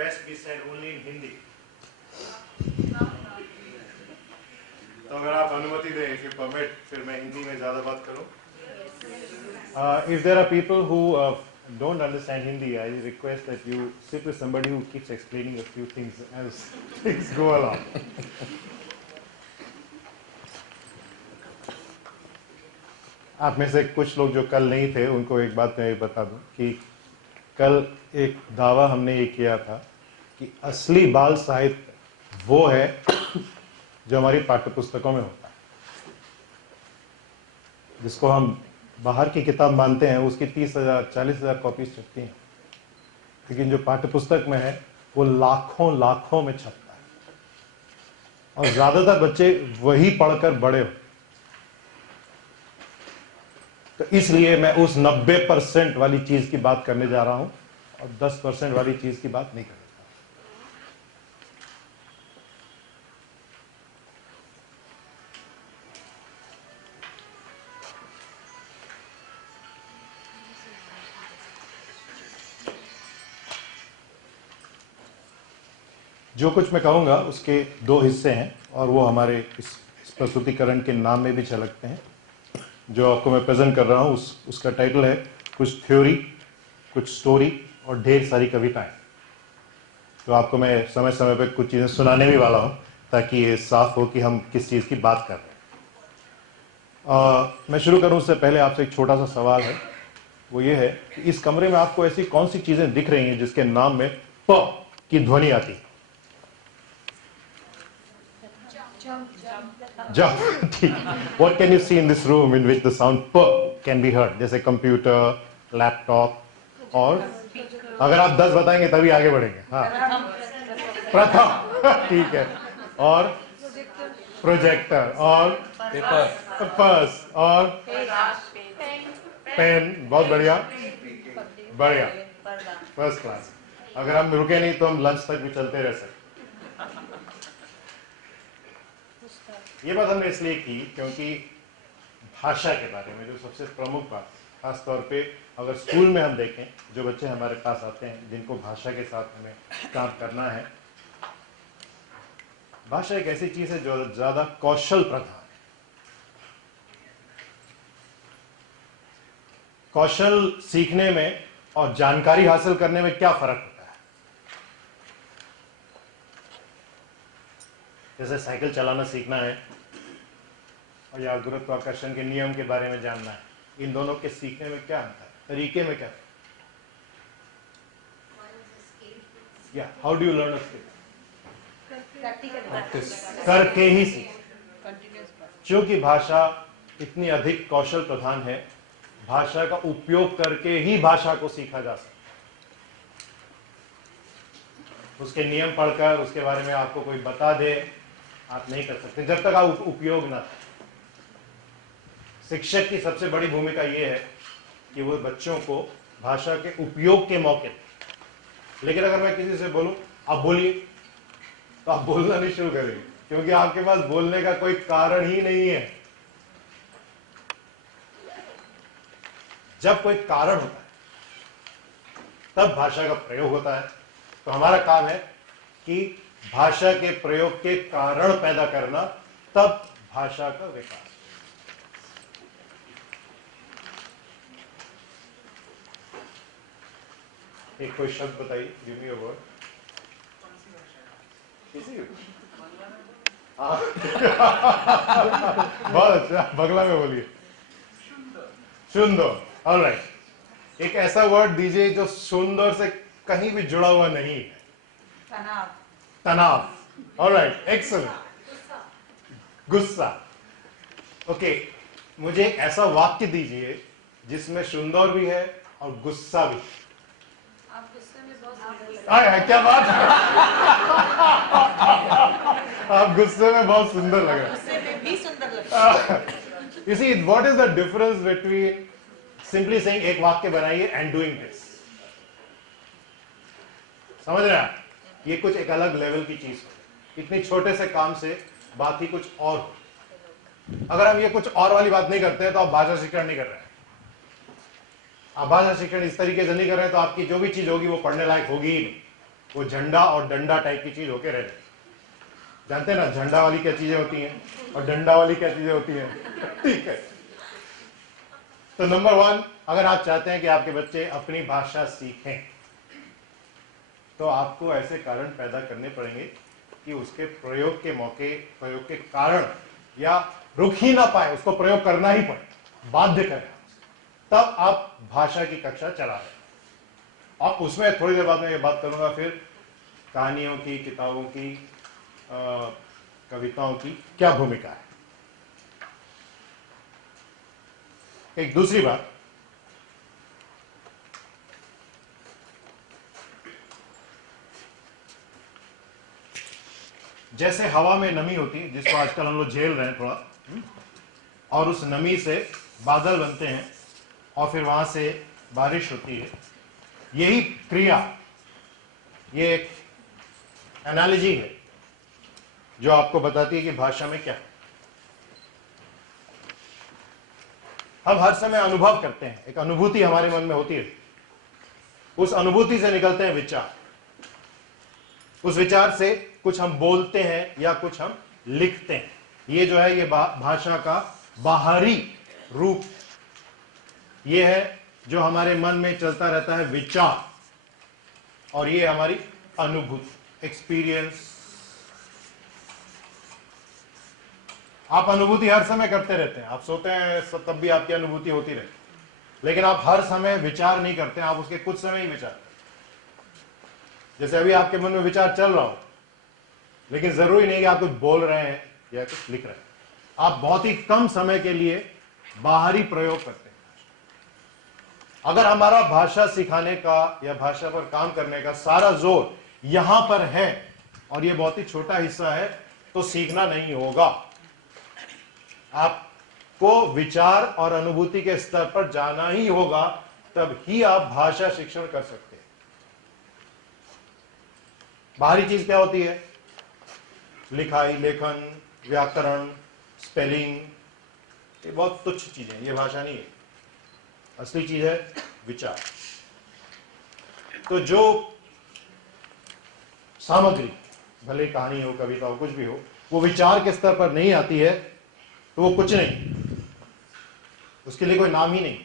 best be said only in Hindi. तो अगर आप अनुमति दें, if you permit, फिर मैं हिंदी में ज़्यादा बात करूं. If there are people who don't understand Hindi, I request that you sit with somebody who keeps explaining a few things as things go along. आप में से कुछ लोग जो कल नहीं थे, उनको एक बात मैं बता दूं कि कल एक दावा हमने ये किया था कि असली बाल साहित्य वो है जो हमारी पाठ्य पुस्तकों में होता है, जिसको हम बाहर की किताब मानते हैं, उसकी 30,000 40,000 कॉपीज छपती हैं, लेकिन जो पाठ्य पुस्तक में है वो लाखों लाखों में छपता है और ज्यादातर बच्चे वही पढ़कर बड़े हो. तो इसलिए मैं उस 90% वाली चीज की बात करने जा रहा हूं और 10% वाली चीज की बात नहीं करने जा रहा. जो कुछ मैं कहूंगा उसके दो हिस्से हैं और वो हमारे इस प्रस्तुतिकरण के नाम में भी झलकते हैं. जो आपको मैं प्रेजेंट कर रहा हूं उसका टाइटल है कुछ थ्योरी, कुछ स्टोरी और ढेर सारी कविताएं. तो आपको मैं समय समय पर कुछ चीजें सुनाने भी वाला हूं ताकि ये साफ हो कि हम किस चीज की बात कर रहे हैं. मैं शुरू करूं उससे पहले आपसे एक छोटा सा सवाल है. वो ये है कि इस कमरे में आपको ऐसी कौन सी चीजें दिख रही हैं जिसके नाम में प की ध्वनि आती है? ठीक. What can you see in this room in which the sound p can be heard? जैसे कंप्यूटर, लैपटॉप और अगर आप 10 बताएंगे तभी आगे बढ़ेंगे. हाँ, प्रथम. ठीक है. और प्रोजेक्टर और पेपर्स और पेन. बहुत बढ़िया, बढ़िया, फर्स्ट क्लास. अगर हम रुके नहीं तो हम लंच तक भी चलते रह सकते. ये बात हमने इसलिए की क्योंकि भाषा के बारे में जो सबसे प्रमुख बात, खास तौर पे अगर स्कूल में हम देखें, जो बच्चे हमारे पास आते हैं जिनको भाषा के साथ हमें काम करना है, भाषा एक ऐसी चीज है जो ज्यादा कौशल प्रधान है. कौशल सीखने में और जानकारी हासिल करने में क्या फर्क होता है? जैसे साइकिल चलाना सीखना है और या गुरुत्वाकर्षण के नियम के बारे में जानना है, इन दोनों के सीखने में क्या अंतर है, तरीके में क्या? या how do you learn a skill? करके ही सीख. क्योंकि भाषा इतनी अधिक कौशल प्रधान है, भाषा का उपयोग करके ही भाषा को सीखा जा सकता है. उसके नियम पढ़कर उसके बारे में आपको कोई बता दे, आप नहीं कर सकते जब तक आप उपयोग ना. शिक्षक की सबसे बड़ी भूमिका यह है कि वो बच्चों को भाषा के उपयोग के मौके दें. लेकिन अगर मैं किसी से बोलूं आप बोलिए, तो आप बोलना नहीं शुरू करेंगे क्योंकि आपके पास बोलने का कोई कारण ही नहीं है. जब कोई कारण होता है तब भाषा का प्रयोग होता है. तो हमारा काम है कि भाषा के प्रयोग के कारण पैदा करना, तब भाषा का विकास. एक कोई शब्द बताइए, गिव मी अ वर्ड. बहुत अच्छा, बंगला में बोलिए. सुंदर. ऑलराइट. एक ऐसा वर्ड दीजिए जो सुंदर से कहीं भी जुड़ा हुआ नहीं है. तनाव. Alright, excellent. गुस्सा. ओके, मुझे एक ऐसा वाक्य दीजिए जिसमें सुंदर भी है और गुस्सा भी. क्या बात है. आप गुस्से में बहुत सुंदर लग रहे हैं. You see, what is the difference between simply saying एक वाक्य बनाइए and doing this? समझ रहे हैं? ये कुछ एक अलग लेवल की चीज है. इतनी छोटे से काम से बात ही कुछ और हो. अगर हम ये कुछ और वाली बात नहीं करते हैं तो आप भाषा शिक्षण नहीं कर रहे हैं. आप भाषा शिक्षण इस तरीके से नहीं कर रहे हैं तो आपकी जो भी चीज होगी वो पढ़ने लायक होगी ही नहीं. वो झंडा और डंडा टाइप की चीज होके रह जाए। जानते हैं ना झंडा वाली क्या चीजें होती हैं और डंडा वाली क्या चीजें होती हैं, ठीक है। तो नंबर 1, अगर आप चाहते हैं कि आपके बच्चे अपनी भाषा सीखें तो आपको ऐसे कारण पैदा करने पड़ेंगे कि उसके प्रयोग के मौके, प्रयोग के कारण या रुक ही ना पाए, उसको प्रयोग करना ही पड़े, बाध्य करें, तब आप भाषा की कक्षा चला रहे हैं। अब उसमें थोड़ी देर बाद में ये बात करूंगा फिर कहानियों की, किताबों की, कविताओं की क्या भूमिका है। एक दूसरी बात, जैसे हवा में नमी होती है जिसको आजकल हम लोग झेल रहे हैं थोड़ा, और उस नमी से बादल बनते हैं और फिर वहां से बारिश होती है, यही क्रिया, ये एक एनालॉजी है जो आपको बताती है कि भाषा में क्या है। हम हर समय अनुभव करते हैं, एक अनुभूति हमारे मन में होती है, उस अनुभूति से निकलते हैं विचार, उस विचार से कुछ हम बोलते हैं या कुछ हम लिखते हैं। ये जो है ये भाषा का बाहरी रूप, ये है जो हमारे मन में चलता रहता है विचार, और ये हमारी अनुभूति, एक्सपीरियंस। आप अनुभूति हर समय करते रहते हैं, आप सोते हैं तब भी आपकी अनुभूति होती रहती है, लेकिन आप हर समय विचार नहीं करते हैं, आप उसके कुछ समय ही विचार करते हैं। जैसे अभी आपके मन में विचार चल रहा हो, लेकिन जरूरी नहीं कि आप कुछ बोल रहे हैं या कुछ लिख रहे हैं, आप बहुत ही कम समय के लिए बाहरी प्रयोग करते हैं। अगर हमारा भाषा सिखाने का या भाषा पर काम करने का सारा जोर यहां पर है और ये बहुत ही छोटा हिस्सा है, तो सीखना नहीं होगा। आपको विचार और अनुभूति के स्तर पर जाना ही होगा, तब ही आप भाषा शिक्षण कर सकते हैं। बाहरी चीज क्या होती है? लिखाई, लेखन, व्याकरण, स्पेलिंग, ये बहुत तुच्छ चीजें हैं, ये भाषा नहीं है। असली चीज है विचार। तो जो सामग्री, भले कहानी हो, कविता हो, कुछ भी हो, वो विचार के स्तर पर नहीं आती है तो वो कुछ नहीं, उसके लिए कोई नाम ही नहीं।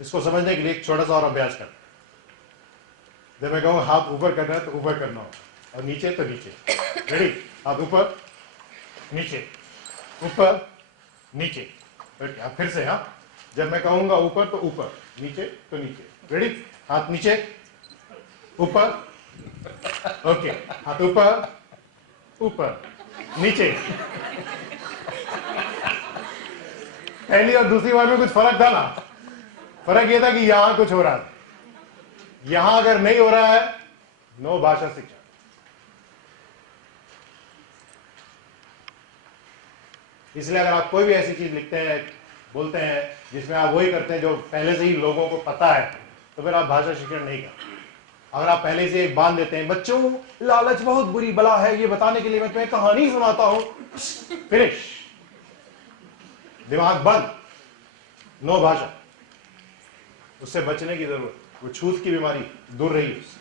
इसको समझने के लिए एक छोटा सा और अभ्यास कर। जब मैं कहूं हाथ ऊपर करना है तो ऊपर करना हो, और नीचे तो नीचे। रेडी? हाथ ऊपर नीचे, ऊपर नीचे। अब फिर से, हाँ, जब मैं कहूंगा ऊपर तो ऊपर, नीचे तो नीचे। रेडी? हाथ नीचे, ऊपर, ओके, हाथ ऊपर, ऊपर, नीचे। पहली और दूसरी बार में कुछ फर्क था ना? फर्क यह था कि यहां कुछ हो रहा था, यहां अगर नहीं हो रहा है, नो भाषा शिक्षा। इसलिए अगर आप कोई भी ऐसी चीज लिखते हैं, बोलते हैं, जिसमें आप वही करते हैं जो पहले से ही लोगों को पता है, तो फिर आप भाषा शिक्षण नहीं करते। अगर आप पहले से एक बांध देते हैं, बच्चों लालच बहुत बुरी बला है, ये बताने के लिए मैं तुम्हें कहानी सुनाता हूं, फिनिश, दिमाग बंद, नो भाषा। उससे बचने की जरूरत, वो छूत की बीमारी दूर रही उससे।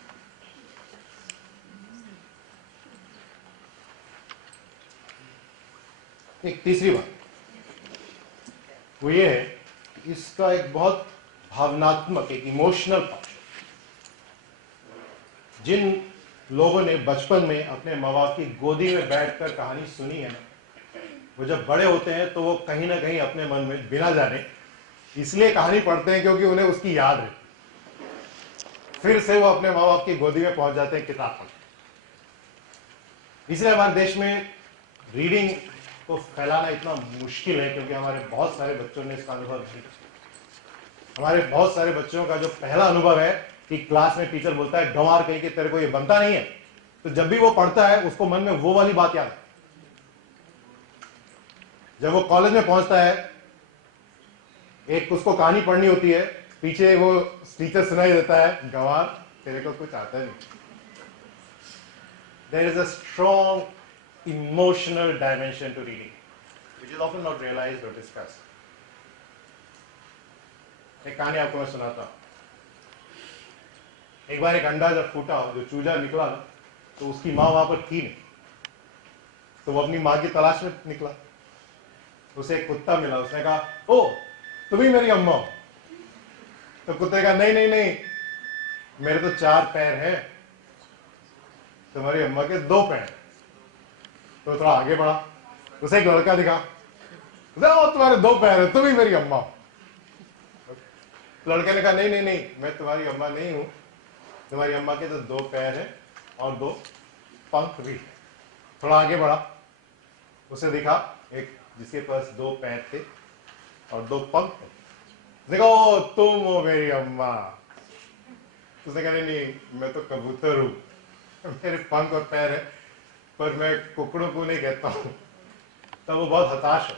एक तीसरी बात वो ये है, इसका एक बहुत भावनात्मक, एक इमोशनल पक्ष। जिन लोगों ने बचपन में अपने माँ बाप की गोदी में बैठकर कहानी सुनी है, वो जब बड़े होते हैं तो वो कहीं ना कहीं अपने मन में बिना जाने इसलिए कहानी पढ़ते हैं क्योंकि उन्हें उसकी याद है, फिर से वो अपने माँ बाप की गोदी में पहुंच जाते हैं किताब पढ़। इसलिए हमारे देश में रीडिंग को फैलाना इतना मुश्किल है, क्योंकि हमारे बहुत सारे बच्चों ने इसका अनुभव नहीं किया। हमारे बहुत सारे बच्चों का जो पहला अनुभव है कि क्लास में टीचर बोलता है गंवार कहीं कि तेरे को ये बनता नहीं है, तो जब भी वो पढ़ता है उसको मन में वो वाली बात याद है। जब वो कॉलेज में पहुंचता है, एक उसको कहानी पढ़नी होती है, पीछे वो टीचर सुनाई देता है, गंवार तेरे को कुछ आता नहीं। There is a strong emotional dimension to reading. which is often not realized or discussed. एक कहानी आपको मैं सुनाता हूँ। एक बार एक अंडा जब फूटा, जो चूजा निकला ना, तो उसकी माँ वहां पर थी नहीं, तो वो अपनी माँ की तलाश में निकला। उसे एक कुत्ता मिला, उसने कहा, ओ तुम ही मेरी अम्मा हो। तो कुत्ते का नहीं नहीं नहीं, मेरे तो 4 पैर हैं, तुम्हारी अम्मा के 2 पैर। तो थोड़ा आगे बढ़ा, उसे एक लड़का दिखा, तुम्हारे 2 पैर है, तुम ही मेरी अम्मा हो। लड़के ने कहा नहीं नहीं नहीं, मैं तुम्हारी अम्मा नहीं हूं, तुम्हारी अम्मा के तो 2 पैर है और 2 पंख भी है। थोड़ा आगे बढ़ा, उसे दिखा एक जिसके पास 2 पैर थे और 2 पंख थे। देखो तुम हो मेरी अम्मा। उसने कहा नहीं, मैं तो कबूतर हूं, मेरे पंख और पैर है, पर मैं कुकड़ों को नहीं कहता हूं। तब वो बहुत हताश हो,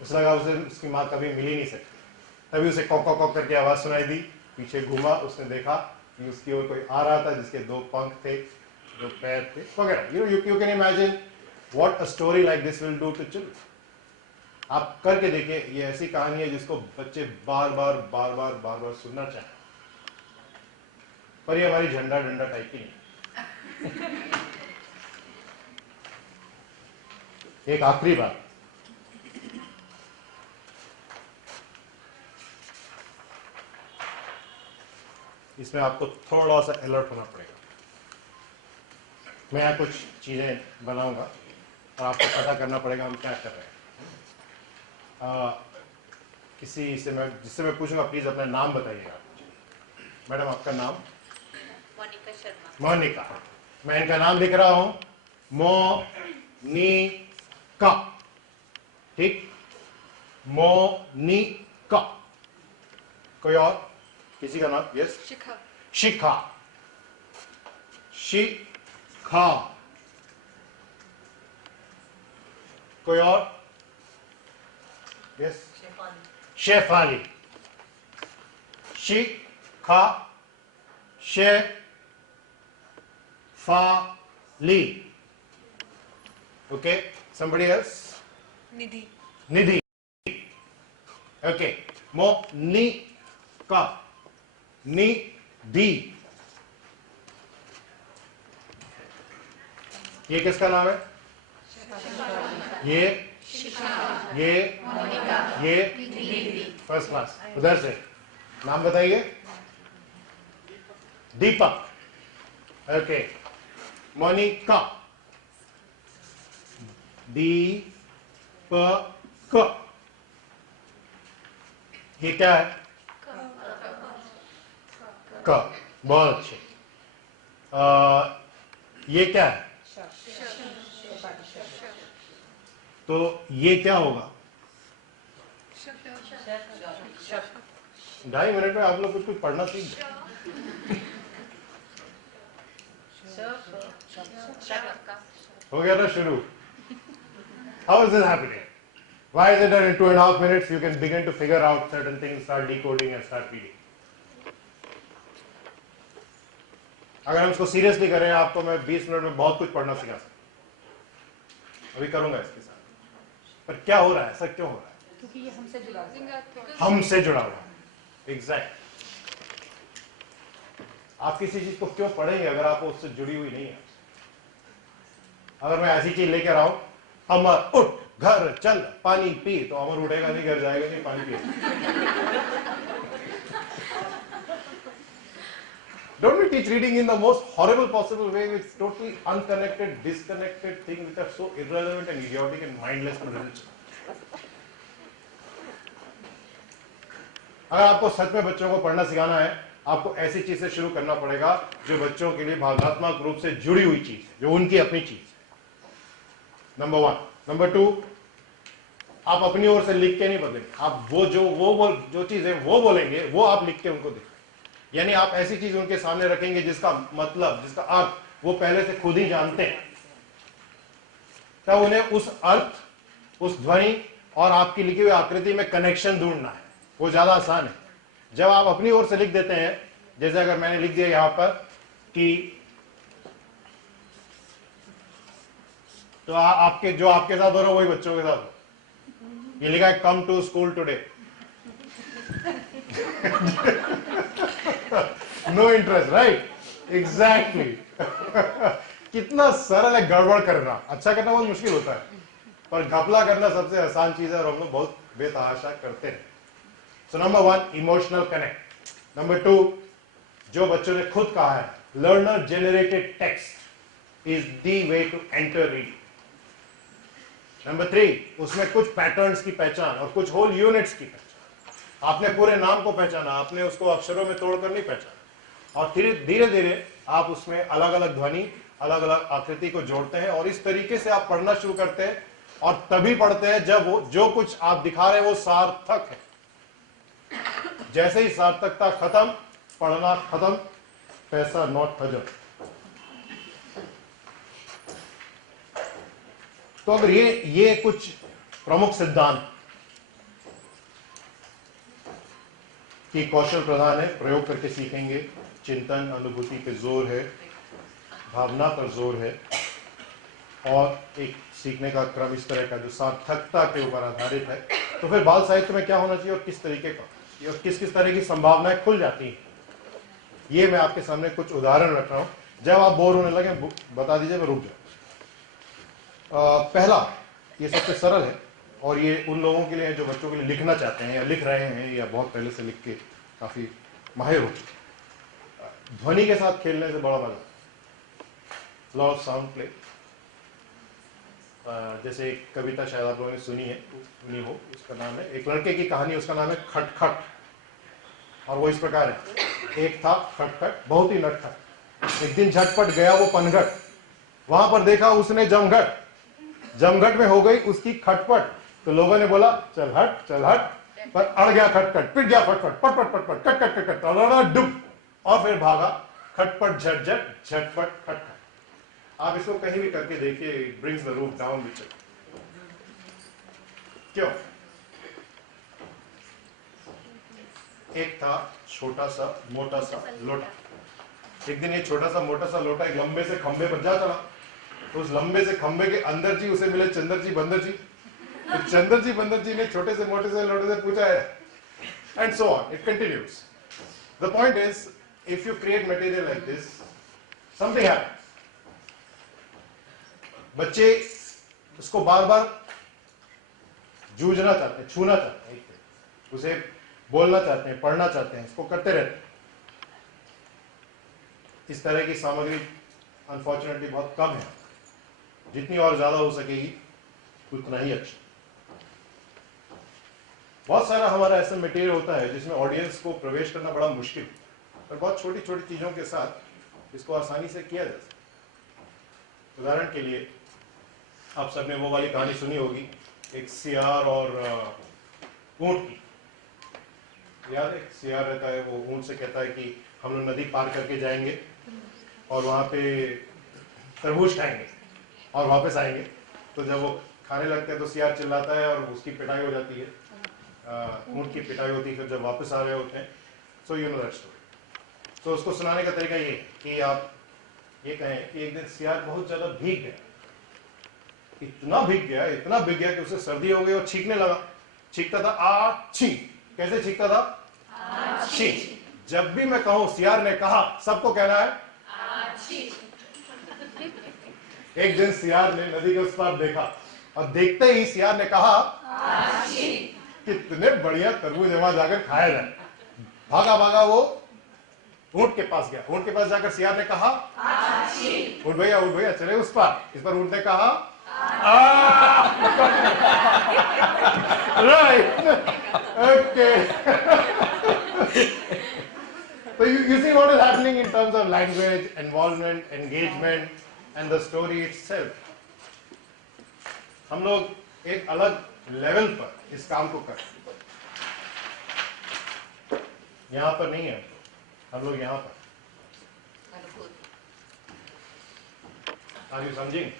उसे लगा उसे उसकी माँ कभी मिल ही नहीं सकती। तभी उसे कॉक कॉक कॉक करके आवाज सुनाई दी। पीछे घूमा, उसने देखा कि उसकी ओर कोई आ रहा था जिसके 2 पंख थे, 2 पैर थे वगैरह। You can imagine what a story like this will do to children. आप करके देखिए, ये ऐसी कहानी है जिसको बच्चे बार बार बार बार बार बार सुनना चाहें। पर ये हमारी झंडा डंडा टाइप की नहीं। एक आखिरी बात, इसमें आपको थोड़ा सा अलर्ट होना पड़ेगा। मैं यहाँ कुछ चीजें बनाऊंगा और आपको पता करना पड़ेगा हम क्या कर रहे हैं। किसी से मैं जिससे मैं पूछूंगा, प्लीज अपना नाम बताइएगा। मैडम आपका नाम? मोनिका शर्मा। मोनिका। मैं इनका नाम लिख रहा हूं, मोनिका। ठीक, मोनिका। कोई और किसी का नाम? यस, शिखा। शिखा। शिखा। कोई और? Yes, Shefali. Shikha Shefali. Okay, somebody else? Nidhi. Nidhi. Okay, Monika, Nidhi. ये किसका नाम है? ये फर्स्ट क्लास। उधर से नाम बताइए। दीपक। ओके, मोनिका, दीपक। ये क्या है? क। बहुत अच्छे। ये क्या है? तो ये क्या होगा? 2.5 मिनट में आप लोग कुछ पढ़ना सीख गए। हो गया ना शुरू? How is this happening? Why is it that in 2.5 minutes you can begin to figure out certain things, start decoding and start reading? अगर हम इसको सीरियसली करें, आपको मैं 20 मिनट में बहुत कुछ पढ़ना सिखा सकता। अभी करूंगा इसके साथ। पर क्या हो रहा है, ऐसा क्यों हो रहा है? क्योंकि ये हमसे जुड़ा हुआ है। हमसे जुड़ा हुआ है। एग्जैक्ट। आप किसी चीज को क्यों पढ़ेंगे अगर आप उससे जुड़ी हुई नहीं है? अगर मैं ऐसी चीज लेकर आऊं, अमर उठ, घर चल, पानी पी, तो अमर उठेगा नहीं, घर जाएगा नहीं, पानी पिएगा। Don't we teach reading in the most horrible possible way, with totally unconnected, disconnected things which are so irrelevant and idiotic and mindless to religion? अगर आपको सच में बच्चों को पढ़ना सिखाना है, आपको ऐसी चीज से शुरू करना पड़ेगा जो बच्चों के लिए भावनात्मक रूप से जुड़ी हुई चीज, जो उनकी अपनी चीज है। नंबर 1। नंबर 2, आप अपनी ओर से लिख के नहीं बदलेंगे। आप वो जो चीज है वो बोलेंगे, वो आप लिख के उनको दें। यानी आप ऐसी चीज उनके सामने रखेंगे जिसका मतलब, जिसका अर्थ वो पहले से खुद ही जानते हैं। तब उन्हें उस अर्थ, उस ध्वनि और आपकी लिखी हुई आकृति में कनेक्शन ढूंढना है। वो ज्यादा आसान है। जब आप अपनी ओर से लिख देते हैं, जैसे अगर मैंने लिख दिया यहां पर कि तो आपके जो आपके साथ हो रहा है वही बच्चों के साथ हो। ये लिखा है come to school today, no interest, right, exactly. कितना सरल है गड़बड़ करना, अच्छा करना बहुत मुश्किल होता है, पर घपला करना सबसे आसान चीज है और हम लोग बहुत बेतहाशा करते हैं। So number 1 emotional connect. Number 2 जो बच्चों ने खुद कहा है, learner generated text is the way to enter reading. Number 3 उसमें कुछ पैटर्न्स की पहचान और कुछ होल यूनिट्स की पहचान। आपने पूरे नाम को पहचाना, आपने उसको अक्षरों में तोड़कर नहीं पहचाना, और धीरे धीरे आप उसमें अलग अलग ध्वनि, अलग अलग आकृति को जोड़ते हैं और इस तरीके से आप पढ़ना शुरू करते हैं। और तभी पढ़ते हैं जब वो जो कुछ आप दिखा रहे हैं वो सार्थक है। जैसे ही सार्थकता खत्म, पढ़ना खत्म, पैसा नॉट हजम। तो अगर ये कुछ प्रमुख सिद्धांत की कौशल प्रधान है, प्रयोग करके सीखेंगे। चिंतन, अनुभूति पे जोर है, भावना पर जोर है, और एक सीखने का क्रम इस तरह का जो सार्थकता के ऊपर आधारित है। तो फिर बाल साहित्य में क्या होना चाहिए और किस तरीके का, और किस किस तरह की संभावनाएं खुल जाती हैं, ये मैं आपके सामने कुछ उदाहरण रख रहा हूं। जब आप बोर होने लगे बता दीजिए, मैं रुक जाऊं। पहला, ये सबसे सरल है और ये उन लोगों के लिए है जो बच्चों के लिए लिखना चाहते हैं या लिख रहे हैं या बहुत पहले से लिख के काफी माहिर हो चुके। ध्वनि के साथ खेलने से बड़ा मजा, लॉ ऑफ साउंड प्ले। जैसे एक कविता शायद आप लोगों ने सुनी हो, उसका नाम है, एक लड़के की कहानी, उसका नाम है खटखट, और वो इस प्रकार है। एक था खटखट, बहुत ही नटखट, एक दिन झटपट गया वो पनघट, वहां पर देखा उसने जमघट, जमघट में हो गई उसकी खटपट, तो लोगों ने बोला चल हट, पर अड़ गया खटखट, पिट गया फटफट, पटपट पटपट, कट कट कट कट, डुब, और फिर भागा खटपट झटझट, झटपट खटखट। आप इसको कहीं भी करके देखिए, it brings the roof down which. क्यों? एक था छोटा सा मोटा सा लोटा। एक दिन ये छोटा सा मोटा सा लोटा एक लंबे से खंबे पर जा चढ़ा। तो उस लंबे से खंबे के अंदर जी उसे मिले चंदर जी बंदर जी। तो चंदर जी बंदर जी ने छोटे से मोटे से लोटे से पूछा है, and so on, it continues. The point is, if you create material like this, something happens. बच्चे उसको बार बार जूझना चाहते हैं, छूना चाहते हैं, उसे बोलना चाहते हैं, पढ़ना चाहते हैं, इसको करते रहते हैं। इस तरह की सामग्री अनफॉर्चुनेटली बहुत कम है, जितनी और ज्यादा हो सकेगी उतना ही अच्छा। बहुत सारा हमारा ऐसा मटेरियल होता है जिसमें ऑडियंस को प्रवेश करना बड़ा मुश्किल है, पर बहुत छोटी छोटी चीजों के साथ इसको आसानी से किया जा सकता। उदाहरण के लिए, आप सबने वो वाली कहानी सुनी होगी, एक सियार और ऊंट की। याद है, सियार रहता है, वो ऊंट से कहता है कि हम लोग नदी पार करके जाएंगे और वहां पे तरबूज खाएंगे और वापस आएंगे। तो जब वो खाने लगते हैं तो सियार चिल्लाता है और उसकी पिटाई हो जाती है, ऊंट की पिटाई होती है, फिर जब वापस आ रहे होते हैं। So you know that story. तो उसको सुनाने का तरीका ये कि आप ये कहें कि एक दिन सियार बहुत ज्यादा भीग गया, इतना भीग गया कि उसे सर्दी हो गई और छींकने लगा। छींकता था आ छी। कैसे छींकता था? छी। जब भी मैं कहूं सियार ने कहा, सबको कहना है एक दिन सियार ने नदी के उस पार देखा और देखते ही सियार ने कहा कितने बढ़िया तरबूज वहां जाकर खाया जाए। भागा भागा वो ऊंट के पास गया। ऊंट के पास जाकर सियार ने कहा उठ भैया चले उस पार। इस पर ऊंट ने कहा right, okay. So you see what is happening in terms of language, involvement, engagement, and the story itself. हम लोग एक अलग लेवल पर इस काम को करते हैं। यहाँ पर नहीं है, हम लोग यहाँ पर। Are you समझेंगे?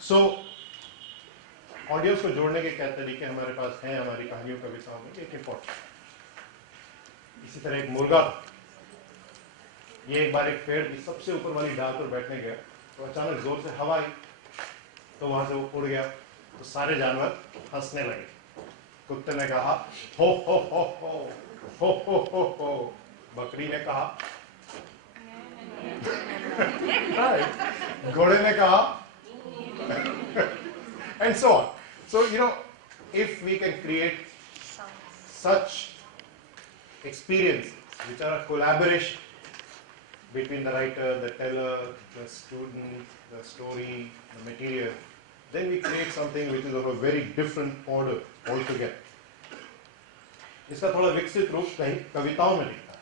So ऑडियंस को जोड़ने के क्या तरीके हमारे पास हैं हमारी कहानियों कविताओं में, एक इंपॉर्टेंट। इसी तरह एक मुर्गा, ये एक बार एक पेड़ की सबसे ऊपर वाली डाल पर बैठने गया, तो अचानक जोर से हवा आई, तो वहां से वो उड़ गया। तो सारे जानवर हंसने लगे। कुत्ते ने कहा हो हो हो हो हो हो हो हो। बकरी ने कहा, घोड़े ने कहा, and so on. So, if we can create such experiences which are a collaboration between the writer, the teller, the student, the story, the material, then we create something which is of a very different order altogether. इसका थोड़ा विकसित रूप कहीं कविताओं में दिखता है।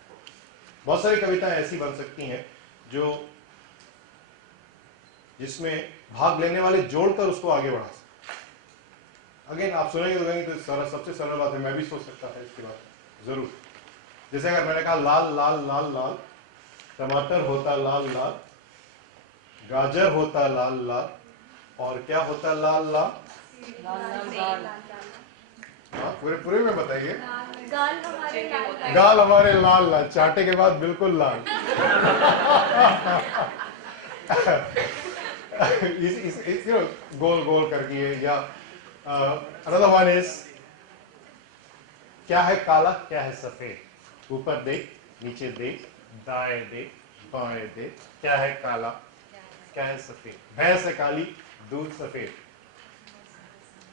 बहुत सारी कविताएं ऐसी बन सकती हैं जिसमें भाग लेने वाले जोड़कर उसको आगे बढ़ा सकते। अगेन आप सुनेंगे तो कहेंगे तो सबसे सरल बात है, मैं भी सोच सकता था इसके बाद जरूर। जैसे अगर मैंने कहा लाल लाल लाल लाल, टमाटर होता लाल लाल, गाजर होता लाल लाल, और क्या होता लाल लाल? हाँ, पूरे में बताइए। गाल हमारे लाल लाल, चाटे के बाद बिल्कुल लाल। गोल गोल करके, या another one is, क्या है काला क्या है सफेद, ऊपर देख नीचे देख दाएं देख बाएं देख, क्या है काला क्या है सफेद। भैंस है काली, दूध सफेद,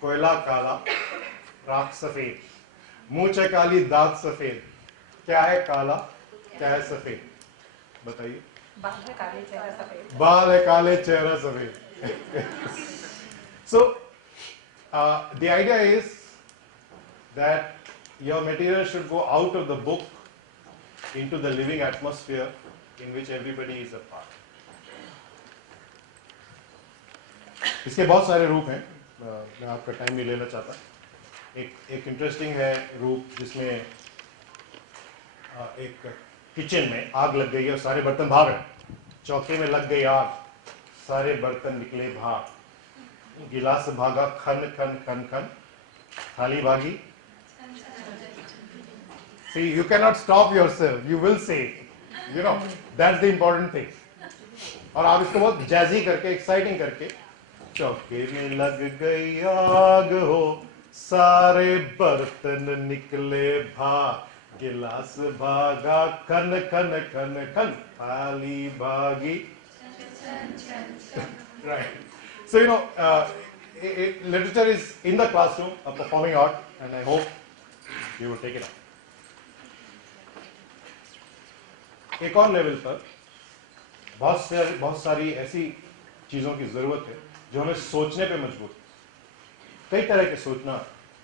कोयला काला, राख सफेद, मूंछ है काली, दांत सफेद, क्या है काला क्या है सफेद, बताइए। बाल है काले चेहरा सफेद। बाल है काले चेहरा सफेद। So the idea is that your material should go out of the book into the living atmosphere in which everybody is a part. इसके बहुत सारे रूप हैं, मैं आपका टाइम नहीं लेना चाहता। एक इंटरेस्टिंग है रूप जिसमें एक किचन में आग लग गई है और सारे बर्तन भाग रहे। चौके में लग गई आग, सारे बर्तन निकले भाग, गिलास भागा खन खन खन खन, थाली भागी। See, you cannot stop yourself, you will say, that's the important thing. और आप इसको बहुत जैजी करके, एक्साइटिंग करके, चौके में लग गई आग हो, सारे बर्तन निकले भाग, गिलास भागा खन खन खन खन, थाली भागी। Right. So, literature is in the classroom, a performing art, and I hope you will take it up. एक और लेवल पर बहुत सारी ऐसी चीज़ों की ज़रूरत है जो हमें सोचने पे मजबूर, कई तरह के सोचना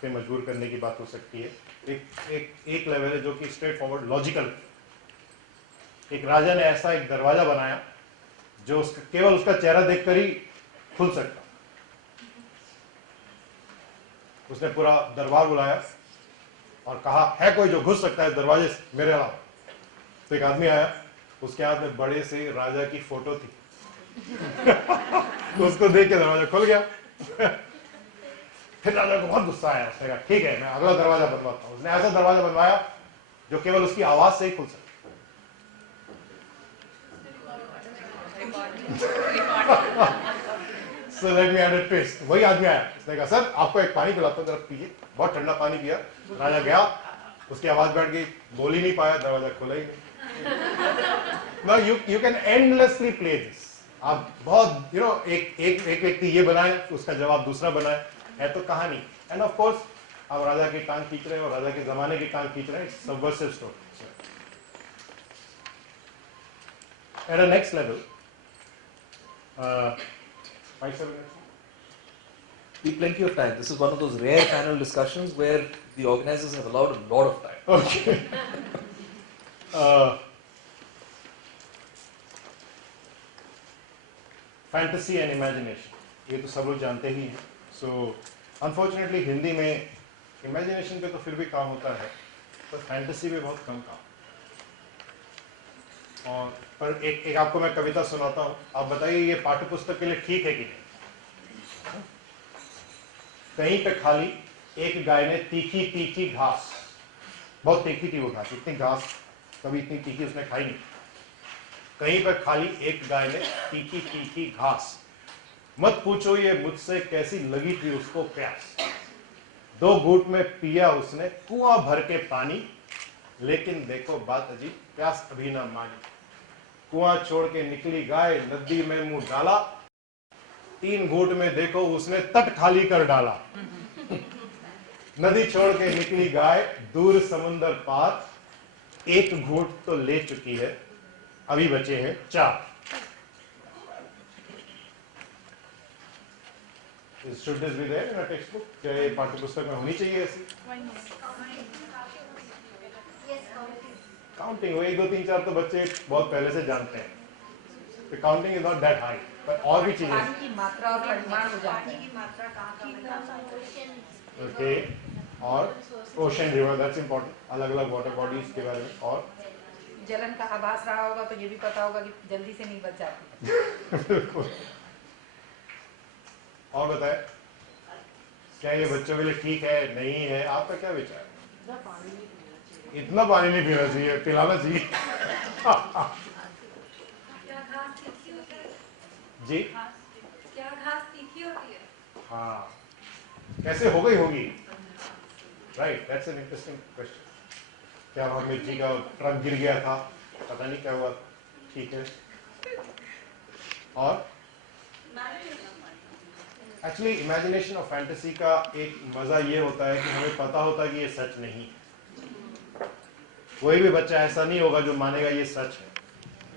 पे मजबूर करने की बात हो सकती है। एक लेवल है जो कि स्ट्रेट फॉरवर्ड लॉजिकल। एक राजा ने ऐसा एक दरवाजा बनाया जो केवल उसका चेहरा देखकर ही खुल सकता। उसने पूरा दरबार बुलाया और कहा, है कोई जो घुस सकता है दरवाजे से मेरे अलावा? तो एक आदमी आया, उसके हाथ में बड़े से राजा की फोटो थी। तो उसको देख के दरवाजा खुल गया। फिर राजा को बहुत गुस्सा आया, उसने कहा ठीक है मैं अगला दरवाजा बनवाता हूँ। उसने ऐसा दरवाजा बनवाया जो केवल उसकी आवाज से ही खुल सकता। So let me add a twist. वही आदमी आया, उसने कहा सर आपको एक पानी पिलाता हूँ, जरा पीजिए। बहुत ठंडा पानी पिया, राजा गया, उसकी आवाज बैठ गई, बोल ही नहीं पाया, दरवाजा खुला ही नहीं। Now you can endlessly play this. आप बहुत एक व्यक्ति ये बनाए, उसका जवाब दूसरा बनाए, है तो कहानी। एंड ऑफ कोर्स आप राजा की टांग खींच रहे हैं और राजा के जमाने की टांग खींच रहे हैं, subversive story. At a next level, 5-7 minutes. Be plenty of time. This is one of those rare panel discussions where the organizers have allowed a lot of time. Okay. Fantasy and imagination, ये तो सब लोग जानते ही हैं। So, unfortunately Hindi में imagination पे तो फिर भी काम होता है, पर fantasy पे बहुत कम काम। और पर एक आपको मैं कविता सुनाता हूँ, आप बताइए ये पाठ्य पुस्तक के लिए ठीक है कि नहीं। कहीं पे खाली एक गाय ने तीखी तीखी घास, बहुत तीखी थी वो घास, इतनी घास कभी इतनी तीखी उसने खाई नहीं। कहीं पर खाली एक गाय ने तीखी तीखी घास, मत पूछो ये मुझसे कैसी लगी थी उसको प्यास। 2 घूंट में पिया उसने कुआं भर के पानी, लेकिन देखो बात अजीब, प्यास अभी ना मानी। कुआं छोड़ के निकली गाय, नदी में मुंह डाला, 3 घूंट में देखो उसने तट खाली कर डाला। नदी छोड़ के निकली गाय, दूर समुंदर पार, 1 घूंट तो ले चुकी है, अभी बचे हैं 4। Should this be there in a textbook? क्या ये पाठ्य पुस्तक में होनी चाहिए ऐसी? काउंटिंग, 1 2 3 4 तो बच्चे बहुत पहले से जानते हैं। Counting is not that high, पर और भी चीजें। पानी की मात्रा और परिमाण हो जाती है। ओके, और ओशन रिवर, दैट्स इंपॉर्टेंट, अलग अलग वाटर बॉडीज के बारे में। और जलन का आभास रहा होगा तो ये भी पता होगा कि जल्दी से नहीं बच जाती। बिल्कुल। और बताए, क्या ये बच्चों के लिए ठीक है, नहीं है? आपका क्या विचार है? इतना पानी नहीं पीना चाहिए, पिलाना चाहिए। जी, क्या घास तीखी होती है? हाँ, कैसे हो गई होगी? Right, that's an interesting question. क्या वहां मिर्ची का ट्रक गिर गया था, पता नहीं क्या हुआ। ठीक है। और एक्चुअली इमेजिनेशन और फैंटेसी का एक मजा ये होता है कि हमें पता होता है कि ये सच नहीं। कोई भी बच्चा ऐसा नहीं होगा जो मानेगा ये सच है,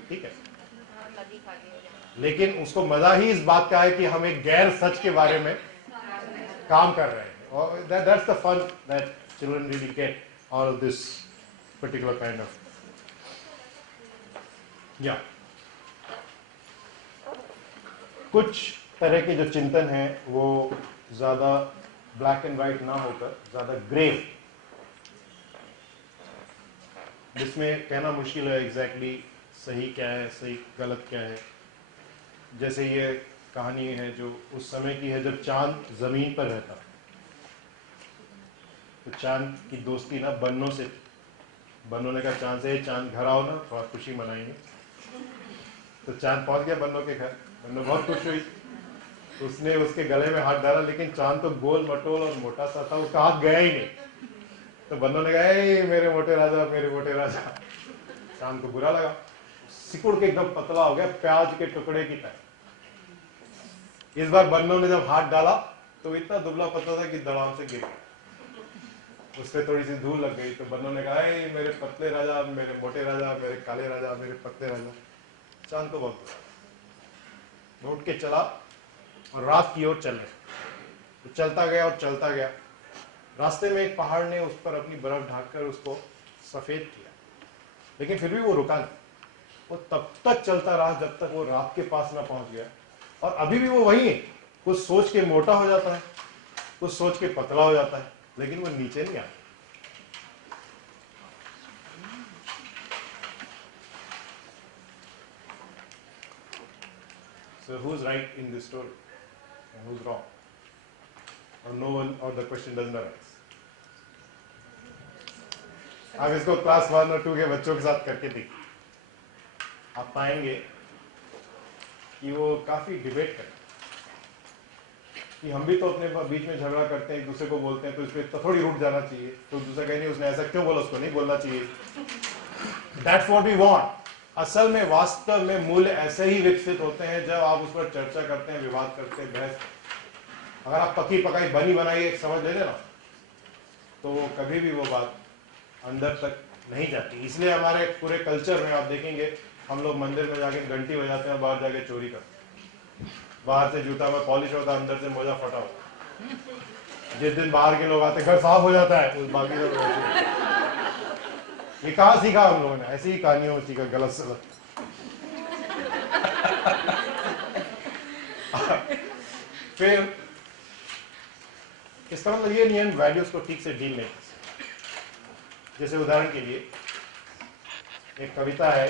ठीक है, लेकिन उसको मजा ही इस बात का है कि हम एक गैर सच के बारे में काम कर रहे हैं। और that's the fun that children really get out of this particular kind of या। कुछ तरह के जो चिंतन है वो ज्यादा ब्लैक एंड व्हाइट ना होकर ज्यादा ग्रे, जिसमें कहना मुश्किल है एग्जैक्टली सही क्या है, सही गलत क्या है। जैसे ये कहानी है जो उस समय की है जब चांद जमीन पर रहता, तो चांद की दोस्ती ना बन्नों से, बन्नों ने कहा चांद से, चांद घर आओ ना थोड़ा खुशी मनाएंगे। तो चांद पहुंच गया बन्नों के घर, बन्नों बहुत खुश हुई, उसने उसके गले में हाथ डाला, लेकिन चांद तो गोल मटोल और मोटा सा था, उसका हाथ गया ही नहीं। तो बन्नों ने कहा ए मेरे मोटे राजा, मेरे मोटे राजा। चांद को बुरा लगा, सिकुड़ के एकदम पतला हो गया, प्याज के टुकड़े की तरह। इस बार बन्नों ने जब हाथ डाला तो इतना दुबला पतला था कि दड़ाम से गिर गया, उस पर थोड़ी सी धूल लग गई। तो बन्नों ने कहा ए मेरे पतले राजा, मेरे मोटे राजा, मेरे काले राजा, मेरे पतले राजा। चांद को बहुत बुरा, उठ के चला और रात की ओर चले। तो चलता गया और चलता गया, रास्ते में एक पहाड़ ने उस पर अपनी बर्फ ढांककर उसको सफेद किया, लेकिन फिर भी वो रुका नहीं। वो तब तक चलता रहा जब तक वो रात के पास ना पहुंच गया। और अभी भी वो वही है, कुछ सोच के मोटा हो जाता है, कुछ सोच के पतला हो जाता है, लेकिन वो नीचे नहीं आता। So who's right in this story and who's wrong? Or no one, or the question doesn't arise. आप इसको क्लास 1 और 2 के बच्चों के साथ करके देखिए, आप पाएंगे कि वो काफी डिबेट करते हैं कि हम भी तो अपने बीच में झगड़ा करते हैं, एक दूसरे को बोलते हैं, तो इस पर थोड़ी रूठ जाना चाहिए। तो दूसरा कहे नहीं उसने ऐसा क्यों बोला, उसको नहीं बोलना चाहिए। That's what we want. असल में वास्तव में मूल्य ऐसे ही विकसित होते हैं जब आप उस पर चर्चा करते हैं, विवाद करते हैं, बहस। अगर आप पकी पकाई बनी बनाई एक समझ ले लेना, तो कभी भी वो बात अंदर तक नहीं जाती। इसलिए हमारे पूरे कल्चर में आप देखेंगे हम लोग मंदिर में जाके घंटी बजाते हैं, बाहर जाके चोरी करते हैं। बाहर से जूता में पॉलिश होता है, अंदर से मोजा फटा होता। जिस दिन बाहर के लोग आते घर साफ हो जाता है, उस बाकी लोग ये कहाँ सीखा हम लोगों ने, ऐसी ही कहानियों में सीखा, गलत सलत। फिर इसका मतलब ये नहीं है वैल्यूज को ठीक से डील नहीं कर सकते। जैसे उदाहरण के लिए एक कविता है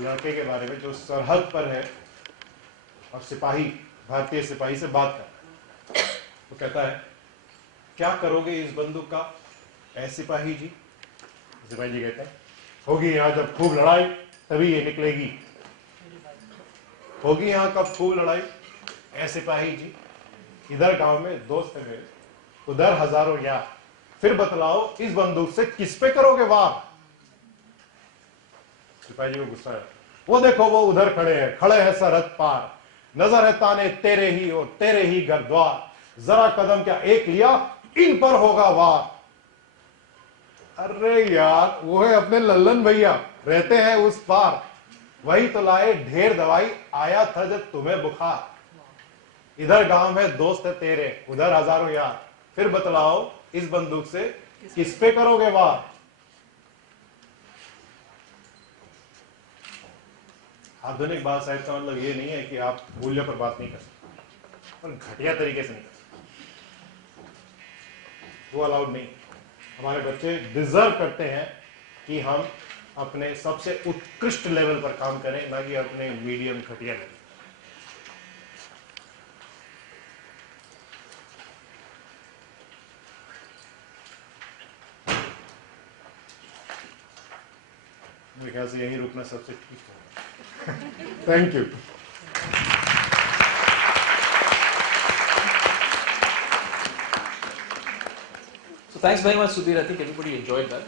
लड़के के बारे में जो सरहद पर है और सिपाही, भारतीय सिपाही से बात करता है। वो कहता है क्या करोगे इस बंदूक का ऐ सिपाही जी। सिपाही जी कहते हैं होगी यहाँ जब खूब लड़ाई तभी ये निकलेगी। होगी यहाँ कब खूब लड़ाई, ऐ सिपाही जी, इधर गांव में दोस्त है मेरे, उधर हजारों यार, फिर बतलाओ इस बंदूक से किस पे करोगे वार। सिपाही जी को गुस्सा है, वो देखो वो उधर खड़े हैं सरहद पार, नजर है ताने तेरे ही और तेरे ही घर द्वार, जरा कदम क्या एक लिया इन पर होगा वार। अरे यार वो है अपने लल्लन भैया, रहते हैं उस पार, वही तो लाए ढेर दवाई, आया था जब तुम्हें बुखार। इधर गांव में दोस्त है तेरे, उधर हजारों यार, फिर बतलाओ इस बंदूक से किस पे करोगे वार। आधुनिक बात साहिब का मतलब ये नहीं है कि आप मूल्य पर बात नहीं कर सकते, पर घटिया तरीके से नहीं कर सकते, वो अलाउड नहीं। हमारे बच्चे डिजर्व करते हैं कि हम अपने सबसे उत्कृष्ट लेवल पर काम करें, ना कि अपने मीडियम घटिया लेवल। मेरे ख्याल से यही रुकना सबसे ठीक होगा। Thank you. So thanks very much, Sudhir. I think everybody enjoyed that.